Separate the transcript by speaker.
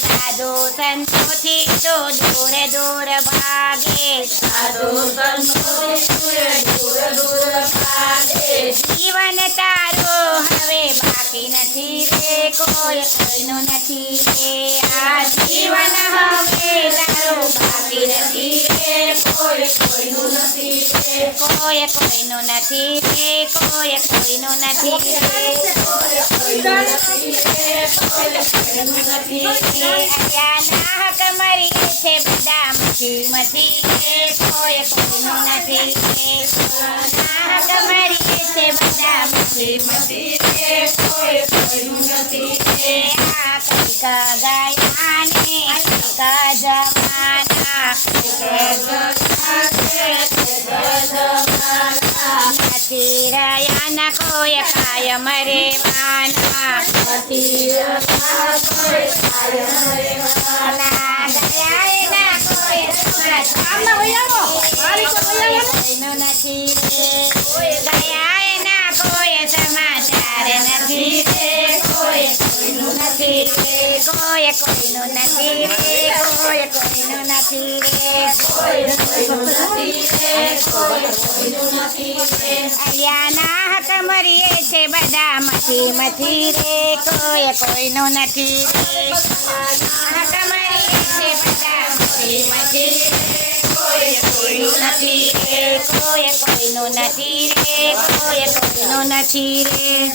Speaker 1: साधु संतोषी तो दूर दूर भागे साधु दूर दूर भागे जीवन तारो हवे बाकी नहीं रे कोई कोईनु नहीं रे आ जीवन हवे तारो बाकी नहीं रे कोई कोईनु नहीं रे कोई कोईनु नहीं रे कोई कोईनु नहीं रे અજાના હક મરી છે બધા મથી મથી રે કોઈ કોઈનું નથી રે ના હક મરી છે બધા મથી મતી રે કોઈ કોઈનું નથી રે આ કઈક ગયા ને કઈક જમાના નથી રહ્યા ના કોઈ કાયમ રે માના નથી દયા ના કોઈ સમાચાર નથી નથી રે કોઈ કોઈનું નથી રે કોઈ કોઈનું નથી રે કોઈ અલિયાના હક મરીએ છે બધા મથી મથી રે કોઈ કોઈનું નથી રે હક મરીએ છે બધા મથી મથી રે કોઈ કોઈનું નથી રે કોઈ કોઈનું નથી રે કોઈ કોઈનું નથી રે